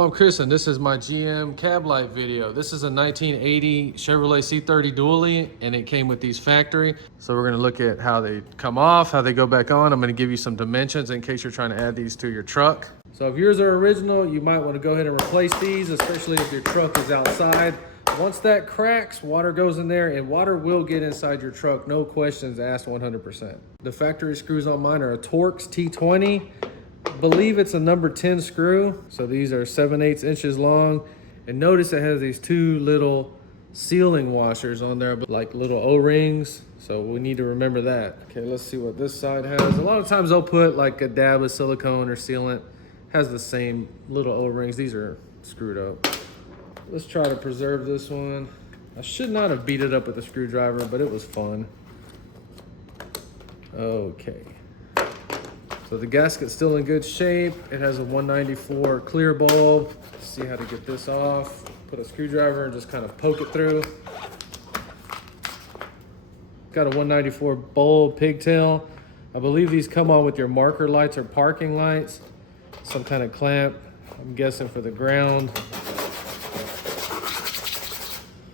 Hello, I'm Chris, and this is my GM cab light video. This is a 1980 Chevrolet C30 dually, and it came with these factory. So we're gonna look at how they come off, how they go back on. I'm gonna give you some dimensions in case you're trying to add these to your truck. So if yours are original, you might wanna go ahead and replace these, especially if your truck is outside. Once that cracks, water goes in there, and water will get inside your truck, no questions asked, 100%. The factory screws on mine are a Torx T20. Believe it's a number 10 screw. So these are 7/8 inches long. And notice it has these two little sealing washers on there, like little O-rings. So we need to remember that. Okay, let's see what this side has. A lot of times they'll put like a dab of silicone or sealant. Has the same little O-rings. These are screwed up. Let's try to preserve this one. I should not have beat it up with a screwdriver, but it was fun. Okay. So the gasket's still in good shape. It has a 194 clear bulb. Let's see how to get this off. Put a screwdriver and just kind of poke it through. Got a 194 bulb pigtail. I believe these come on with your marker lights or parking lights. Some kind of clamp, I'm guessing for the ground.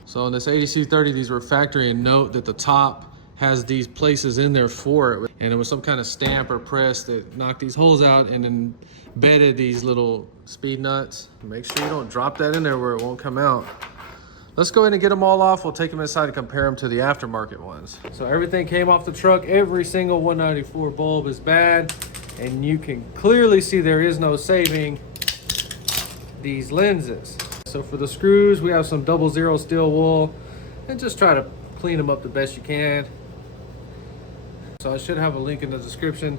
So on this 80 C30, these were factory, and note that the top has these places in there for it, and it was some kind of stamp or press that knocked these holes out and then embedded these little speed nuts. Make sure you don't drop that in there where it won't come out. Let's go ahead and get them all off. We'll take them inside and compare them to the aftermarket ones. So everything came off the truck. Every single 194 bulb is bad, and you can clearly see there is no saving these lenses. So for the screws, we have some 00 steel wool, and just try to clean them up the best you can. So I should have a link in the description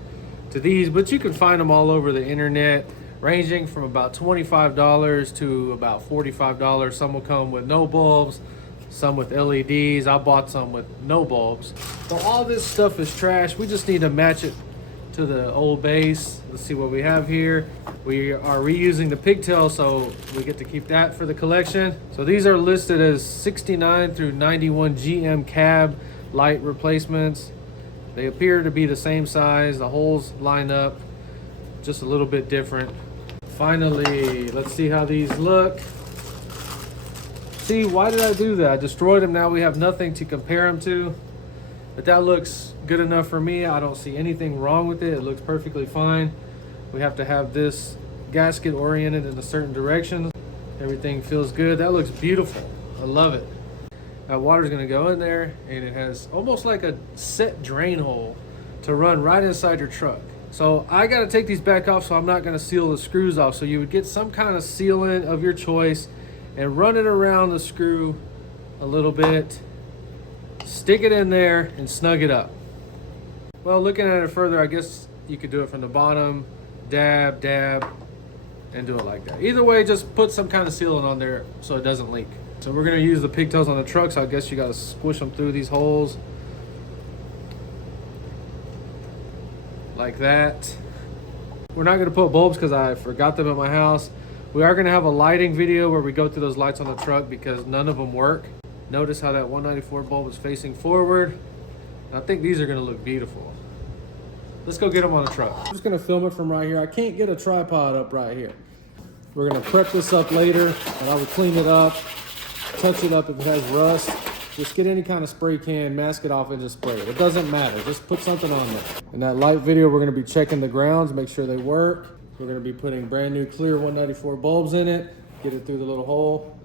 to these, but you can find them all over the internet, ranging from about $25 to about $45. Some will come with no bulbs, some with LEDs. I bought some with no bulbs. So all this stuff is trash. We just need to match it to the old base. Let's see what we have here. We are reusing the pigtail, so we get to keep that for the collection. So these are listed as 69 through 91 GM cab light replacements. They appear to be the same size. The holes line up just a little bit different. Finally, let's see how these look. See, why did I do that? I destroyed them. Now we have nothing to compare them to. But that looks good enough for me. I don't see anything wrong with it. It looks perfectly fine. We have to have this gasket oriented in a certain direction. Everything feels good. That looks beautiful. I love it. That water's gonna go in there, and it has almost like a set drain hole to run right inside your truck. So I gotta take these back off, so I'm not gonna seal the screws off. So you would get some kind of sealant of your choice and run it around the screw a little bit. Stick it in there and snug it up. Well, looking at it further, I guess you could do it from the bottom, dab, dab, and do it like that. Either way, just put some kind of sealant on there so it doesn't leak. So we're gonna use the pigtails on the truck, so I guess you gotta squish them through these holes. Like that. We're not gonna put bulbs because I forgot them at my house. We are gonna have a lighting video where we go through those lights on the truck because none of them work. Notice how that 194 bulb is facing forward. I think these are gonna look beautiful. Let's go get them on the truck. I'm just gonna film it from right here. I can't get a tripod up right here. We're gonna prep this up later, and I would clean it up, touch it up if it has rust. Just get any kind of spray can, mask it off, and just spray it. It doesn't matter, just put something on there. In that light video, we're gonna be checking the grounds, make sure they work. We're gonna be putting brand new clear 194 bulbs in it, get it through the little hole.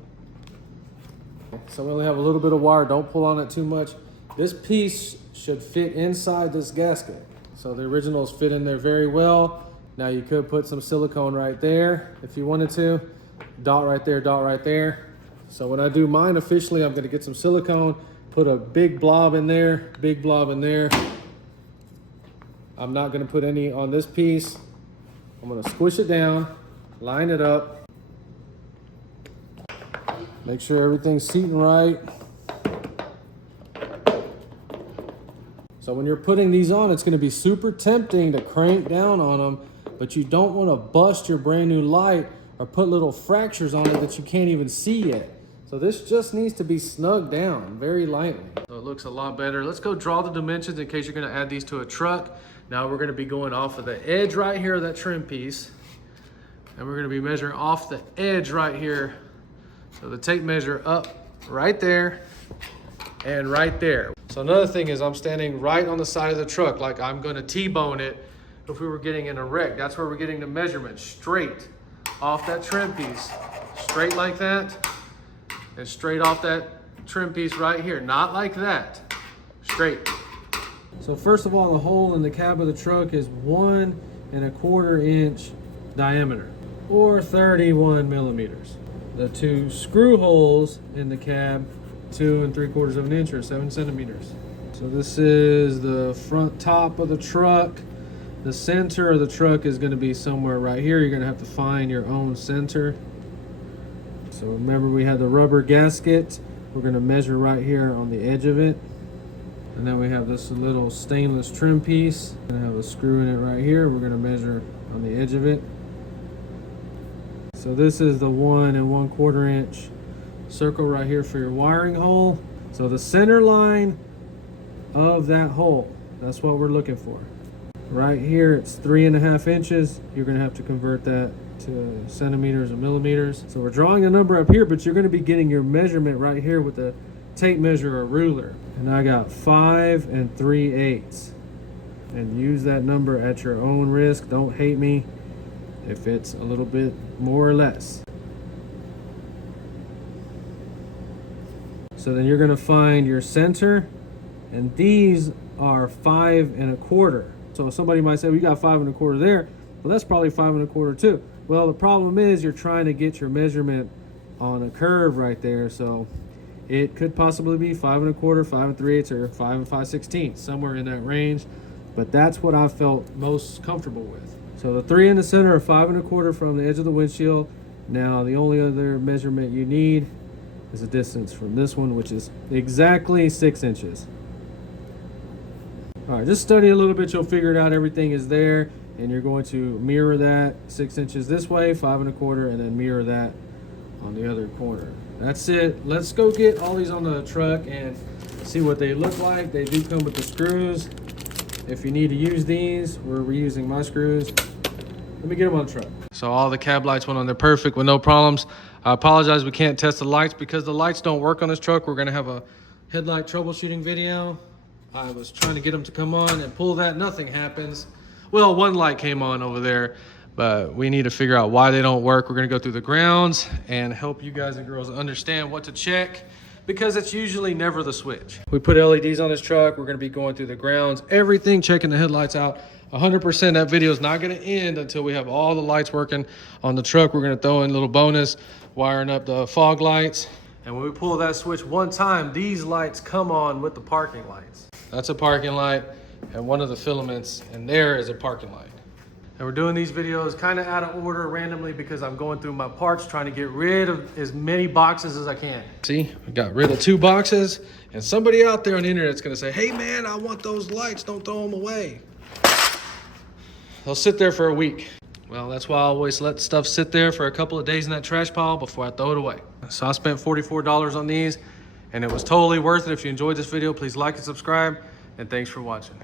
So we only have a little bit of wire, don't pull on it too much. This piece should fit inside this gasket. So the originals fit in there very well. Now you could put some silicone right there if you wanted to. Dot right there, dot right there. So when I do mine officially, I'm gonna get some silicone, put a big blob in there, big blob in there. I'm not gonna put any on this piece. I'm gonna squish it down, line it up. Make sure everything's seating right. So when you're putting these on, it's gonna be super tempting to crank down on them, but you don't wanna bust your brand new light or put little fractures on it that you can't even see yet. So this just needs to be snugged down very lightly. So it looks a lot better. Let's go draw the dimensions in case you're gonna add these to a truck. Now we're gonna be going off of the edge right here of that trim piece. And we're gonna be measuring off the edge right here. So the tape measure up right there and right there. So another thing is I'm standing right on the side of the truck like I'm gonna T-bone it if we were getting in a wreck. That's where we're getting the measurement straight off that trim piece. Straight like that, and straight off that trim piece right here. Not like that, straight. So first of all, the hole in the cab of the truck is 1 1/4 inch diameter, or 31 millimeters. The 2 screw holes in the cab, 2 3/4 of an inch, or 7 centimeters. So this is the front top of the truck. The center of the truck is going to be somewhere right here. You're going to have to find your own center. So remember, we had the rubber gasket. We're going to measure right here on the edge of it. And then we have this little stainless trim piece. We're going to have a screw in it right here. We're going to measure on the edge of it. So this is the 1 1/4 inch circle right here for your wiring hole. So the center line of that hole, that's what we're looking for. Right here, it's 3.5 inches. You're going to have to convert that to centimeters and millimeters. So we're drawing a number up here, but you're going to be getting your measurement right here with a tape measure or ruler. And I got 5 3/8. And use that number at your own risk. Don't hate me if it's a little bit more or less. So then you're going to find your center, and these are 5 1/4. So somebody might say, well, you got 5 1/4 there. Well, that's probably 5 1/4 too. Well, the problem is you're trying to get your measurement on a curve right there. So it could possibly be 5 1/4, 5 3/8, or 5 5/16, somewhere in that range. But that's what I felt most comfortable with. So the 3 in the center are 5 1/4 from the edge of the windshield. Now the only other measurement you need is the distance from this one, which is exactly 6 inches. All right, just study a little bit, you'll figure it out. Everything is there, and you're going to mirror that 6 inches this way, 5 1/4, and then mirror that on the other corner. That's it. Let's go get all these on the truck and see what they look like. They do come with the screws. If you need to use these, we're reusing my screws. Let me get them on the truck. So all the cab lights went on there perfect with no problems. I apologize, we can't test the lights because the lights don't work on this truck. We're gonna have a headlight troubleshooting video. I was trying to get them to come on and pull that, nothing happens. Well, one light came on over there, but we need to figure out why they don't work. We're gonna go through the grounds and help you guys and girls understand what to check, because it's usually never the switch. We put LEDs on this truck. We're gonna be going through the grounds, everything, checking the headlights out. 100%, that video is not gonna end until we have all the lights working on the truck. We're gonna throw in a little bonus, wiring up the fog lights. And when we pull that switch one time, these lights come on with the parking lights. That's a parking light, and one of the filaments in there is a parking light. And we're doing these videos kind of out of order randomly because I'm going through my parts, trying to get rid of as many boxes as I can. See, I got rid of 2 boxes, and somebody out there on the internet's gonna say, hey man, I want those lights, don't throw them away. They'll sit there for a week. Well, that's why I always let stuff sit there for a couple of days in that trash pile before I throw it away. So I spent $44 on these, and it was totally worth it. If you enjoyed this video, please like and subscribe, and thanks for watching.